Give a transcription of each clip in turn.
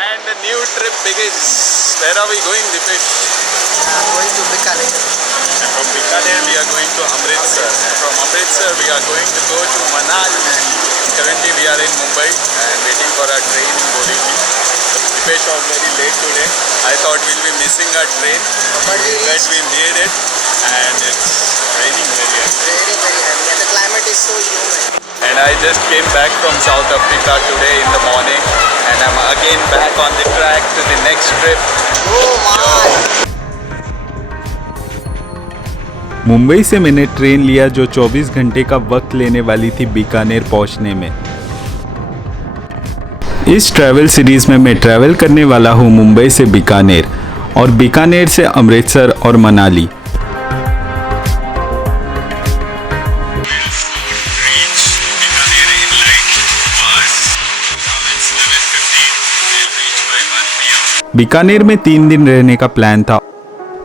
And the new trip begins. Where are we going, Dipesh? Going to Bikaner. From Bikaner we are going to Amritsar. And from Amritsar we are going to go to Manali. Currently we are in Mumbai and waiting for our train in Borivali. Dipesh was very late today. I thought we'll be missing our train, But we made it, and it's raining very heavy. very heavy and the climate is so humid. And I just came back from South Africa today in the morning, and I'm again back on the track to the next trip. Oh my! Mumbai से मैंने train लिया जो 24 घंटे का वक्त लेने वाली थी बीकानेर पहुंचने में। इस ट्रैवल सीरीज में मैं ट्रैवल करने वाला हूं मुंबई से बीकानेर और बीकानेर से अमृतसर और मनाली। बीकानेर में 3 दिन रहने का प्लान था,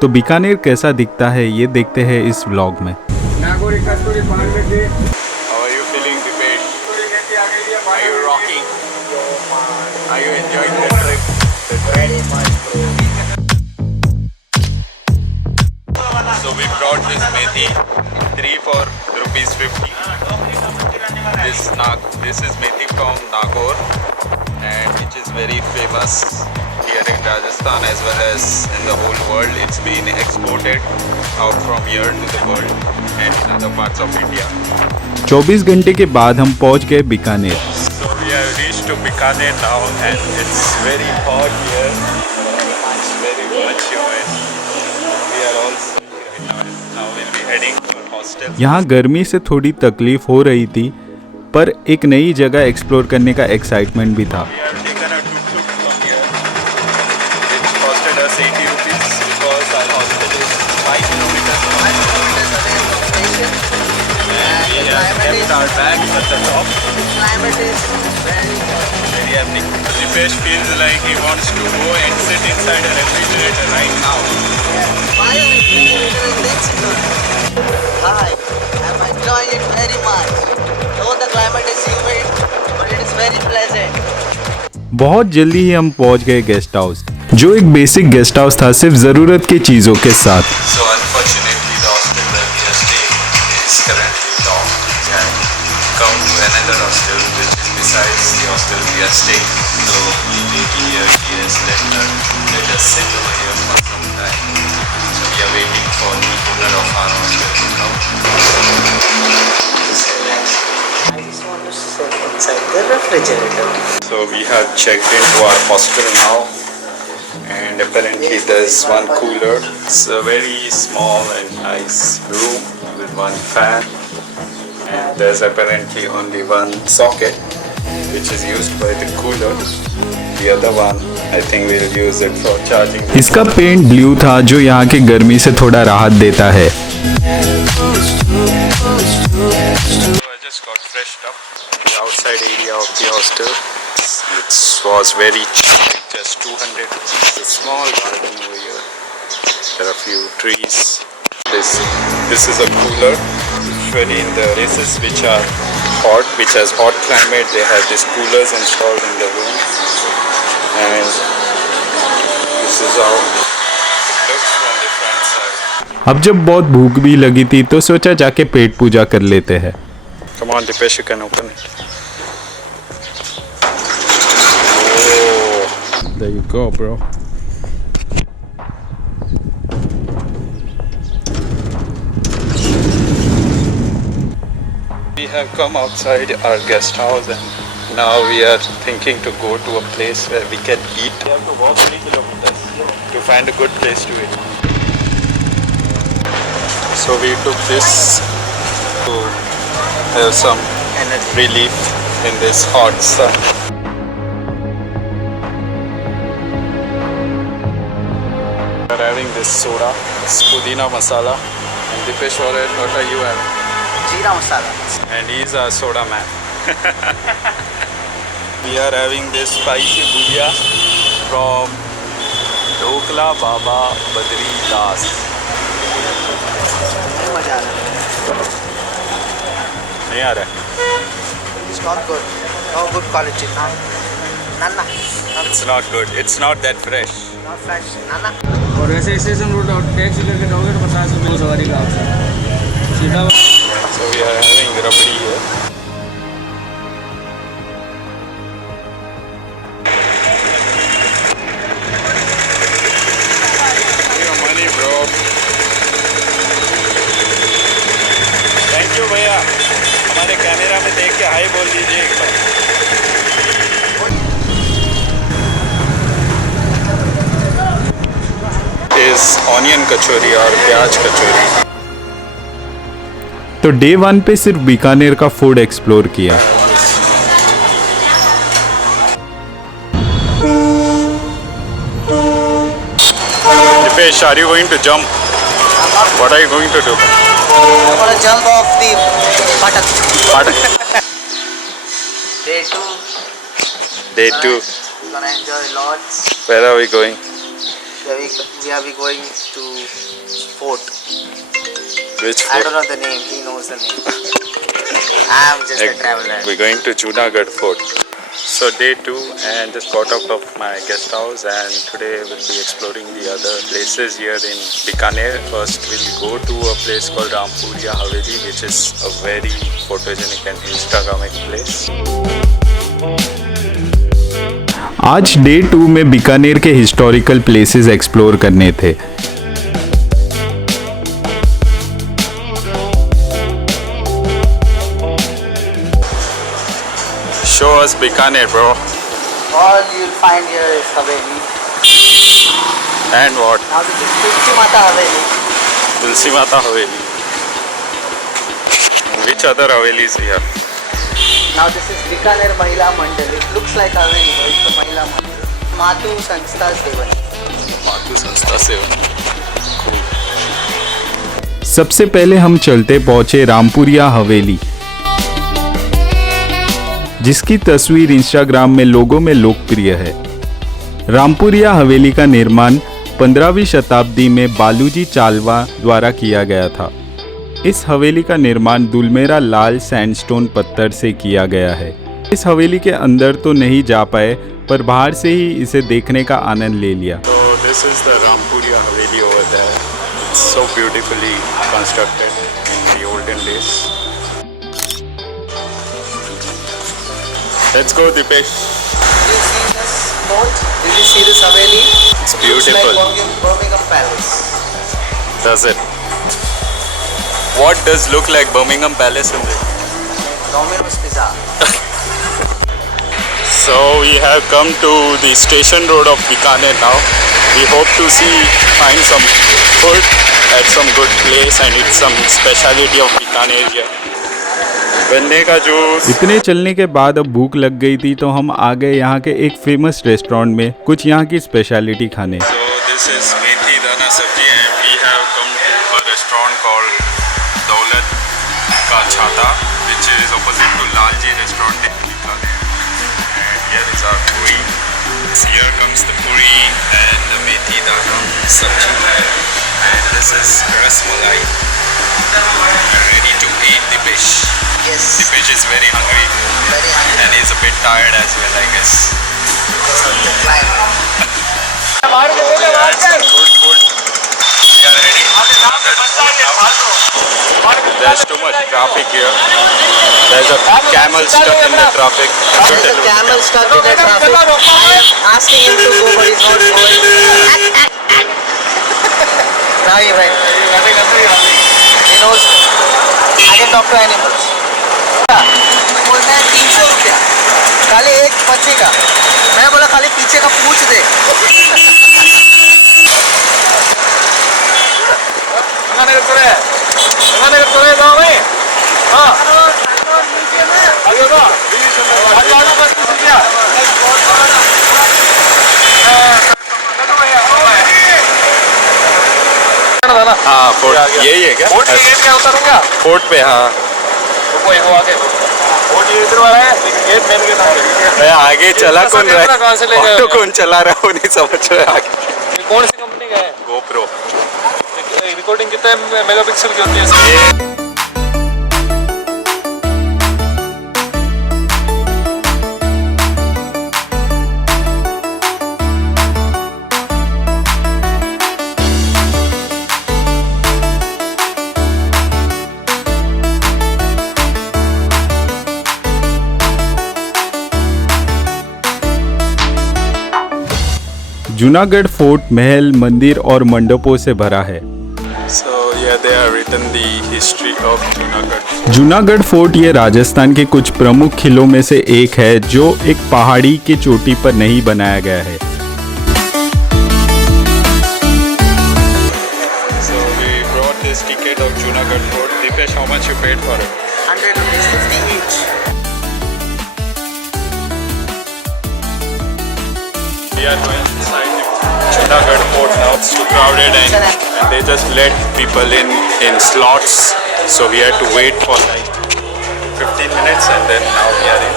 तो बीकानेर कैसा दिखता है ये देखते हैं इस व्लॉग में। How are you feeling, Dipesh? Are you rocking? Are you enjoying the trip? Very much, So we brought this methi, 3 for ₹50. This is methi from Nagaur, and which is very famous here in Rajasthan as well as in the whole world. It's been exported out from here to the world and in other parts of India. 24 घंटे के बाद हम पहुंच गए Bikaner. So we have reached to Bikaner now, and it's very hot here. It's very much humid. We are all stuck here now we'll be heading to our hostel. यहाँ गर्मी से थोड़ी तकलीफ हो रही थी, पर एक नई जगह एक्सप्लोर करने का एक्साइटमेंट भी था। We have taken a tuk-tuk from here, which costed us ₹80 because our hostel is 5 kilometers from away from the station. and we have kept our bags at the top. The climate is very good. Very epic. Dipesh feels like he wants to go and sit inside a refrigerator right now. Why are you doing this? Hi, I'm enjoying it very much. Though the climate is humid, but it is very pleasant. बहुत जल्दी ही हम पहुंच गए guest house, जो एक basic guest house था सिर्फ ज़रूरत की चीज़ों के साथ। So unfortunately the hostel where we are staying is currently down, and come to another hostel which is besides the hostel we are staying. So the lady here, she has let us sit over here for some time. So we are waiting for the owner of our hostel to come. I just want to sit inside the refrigerator. So we have checked into our hostel now, and apparently there's one cooler. It's a very small and nice room with one fan, and there's apparently only one socket which is used by the cooler. The other one I think we'll use it for charging. इसका paint blue था जो यहाँ की गर्मी से थोड़ा राहत देता है। So I just got freshed up. The outside area of the hostel, it was very cheap, just 200 rupees. A small garden over here. There are a few trees. This is a cooler. Usually in the places which are hot, which has hot climate, they have these coolers installed in the room. And this is how it looks from the front side. अब जब बहुत भूख भी लगी थी तो सोचा जाके पेट पूजा कर लेते हैं। Come on, Dipesh, you can open it. There you go, bro. We have come outside our guest house, and now we are thinking to go to a place where we can eat. We have to walk 3 kilometers to find a good place to eat. So we took this to have some relief in this hot sun. We are having this soda, it's Pudina masala, and Dipesh, what are you having? Jeera masala. And he's a soda man. We are having this spicy bhujia from Dhokla Baba Badri Das. मजा आ रहा है. नहीं आ रहा है? It's not good. No good quality. Nana. Not It's not good. It's not that fresh. Not fresh. Nana. और वैसे station road और taxi करके जाओगे तो 50 रुपये सवारी का ऑप्शन सीधा So we are having rabdi here. Your money, bro. Thank you, भैया. हमारे कैमरा में देख के हाय बोल दीजिए एक बार. Is ऑनियन कचौरी और प्याज कचौरी. तो डे 1 पे सिर्फ बीकानेर का फूड एक्सप्लोर किया. Dipesh, are you going to jump? What are you going to do? I'm gonna jump off the buttock. Pardon? Day 2. Day 2. Gonna enjoy lots. Where are we going? We are going to fort. Which I fort? don't know the name. He knows the name. I'm just a traveler. We're going to Junagadh Fort. So day 2 and just got out of my guest house, and today we'll be exploring the other places here in Bikaner. First we'll go to a place called Rampuria Haveli, which is a very photogenic and Instagramic place. आज day 2 में बीकानेर के historical places explore करने थे. Show us Bikaner, bro. All you'll find here is Haveli. And what? Now this is Tulsi Mata Haveli. Tulsi Mata Haveli. Which other Havelis we have? Now this is Bikaner Mahila Mandal. It looks like Haveli, but it's a Mahila Mandal. Matu Sanstha Sevan. Matu Sanstha Sevan. Cool. सबसे पहले हम चलते पहुंचे रामपुरिया हवेली, जिसकी तस्वीर Instagram में लोगों में लोकप्रिय है. रामपुरिया हवेली का निर्माण 15वीं शताब्दी में बालूजी चालवा द्वारा किया गया था. इस हवेली का निर्माण दुलमेरा लाल सैंडस्टोन पत्थर से किया गया है. इस हवेली के अंदर तो नहीं जा पाए, पर बाहर से ही इसे देखने का आनंद ले लिया. So this is the Rampuria Haveli over there. It's so beautifully constructed in the olden days. Let's go, Dipesh. Did you see this fort? Did you see this Haveli? It's It looks like beautiful. Birmingham Palace. Does it? What does look like Birmingham Palace in there? Domino's Pizza. So we have come to the station road of Bikaner now. We hope to find some food at some good place and eat some speciality of Bikaner here. गन्ने का juice. इतने चलने के बाद अब भूख लग गई थी, तो हम आ गए यहाँ के एक फेमस रेस्टोरेंट में कुछ यहाँ की स्पेशलिटी खाने. So this is methi dana sabji and we have come to a restaurant called Daulat Ka Chhata, which is opposite to Lalji restaurant in Bikaner. And here is our puri. So here comes the puri and the methi dana sabji. And this is rasmalai. Ready to eat the fish. Yes. The fish is very hungry Very hungry. and he's a bit tired as well, I guess. Because of the climate. We had some good food. We are heading to Junagadh. There's too much traffic here. There's a camel stuck in the traffic. There's a camel stuck in the traffic. I am asking him to go, but he's not going. Now he went. He knows me. I can talk to animals. बोलते हैं 300 रुपया खाली एक मच्छी का. मैं बोला खाली पीछे का पूछ दे. हाँ फोर्ट यही है क्या? क्या उतरूंगा फोर्ट पे हाँ. वो यहाँ आगे वो ये इधर वाला है गेट मेन गेट आगे. मैं आगे चला कौन रहा कैमरा कहाँ से ले है? गए? ऑटो कौन चला रहा है वो नहीं समझ रहा है आगे. कौन सी कंपनी का है? GoPro. रिकॉर्डिंग कितने मेगापिक्सल की होती है? ये जूनागढ़ फोर्ट महल, मंदिर और मंडपों से भरा है। So yeah, they are written the history of Junagadh. Junagadh fort ये राजस्थान के कुछ प्रमुख किलों में से एक है जो एक पहाड़ी की चोटी पर नहीं बनाया गया है। So we brought this ticket of Junagadh Fort. Dipesh, how much you paid for it? 100 rupees, 50 each. We are going inside the Junagadh Fort now. It's too crowded and they just let people in slots. So we had to wait for like 15 minutes and then now we are in.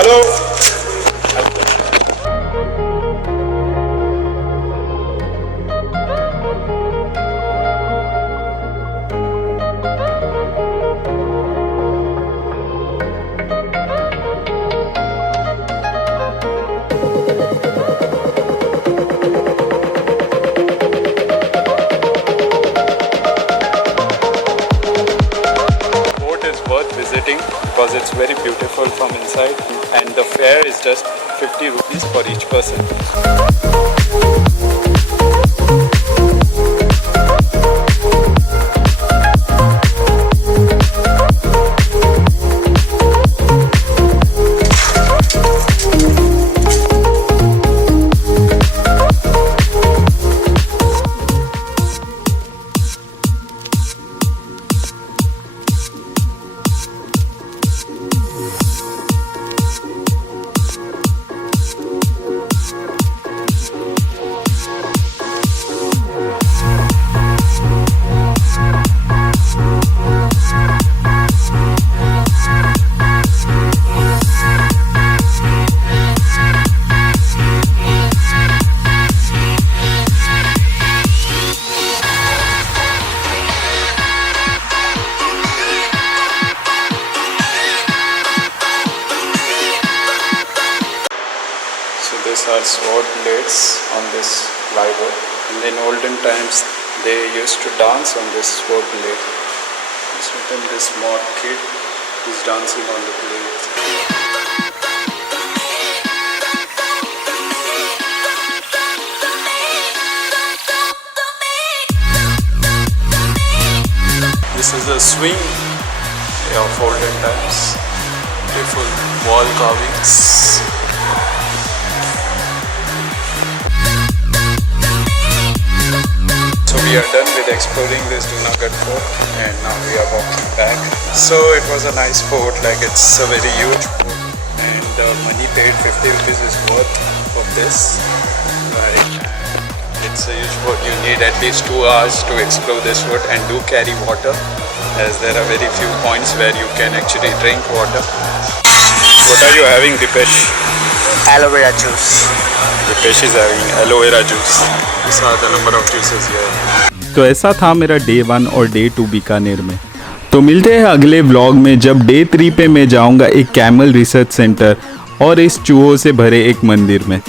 Hello. Worth visiting because it's very beautiful from inside and the fare is just 50 rupees for each person. So these are sword blades on this plywood. And in olden times they used to dance on this sword blade. It's written this small kid who's dancing on the blade. This is a swing of olden times. Beautiful wall carvings. So we are done with exploring this Junagadh fort and now we are walking back. So it was a nice fort, like it's a very huge fort and the money paid 50 rupees is worth of this. Right. It's a huge fort. You need at least 2 hours to explore this fort and do carry water as there are very few points where you can actually drink water. What are you having, Dipesh? Aloe vera juice. Dipesh is having aloe vera juice. These are the number of juices here. तो ऐसा था मेरा day 1 और day 2 Bikaner में। तो मिलते हैं अगले व्लॉग में जब डे 3 पे मैं जाऊंगा एक कैमल रिसर्च सेंटर और इस चूहों से भरे एक मंदिर में।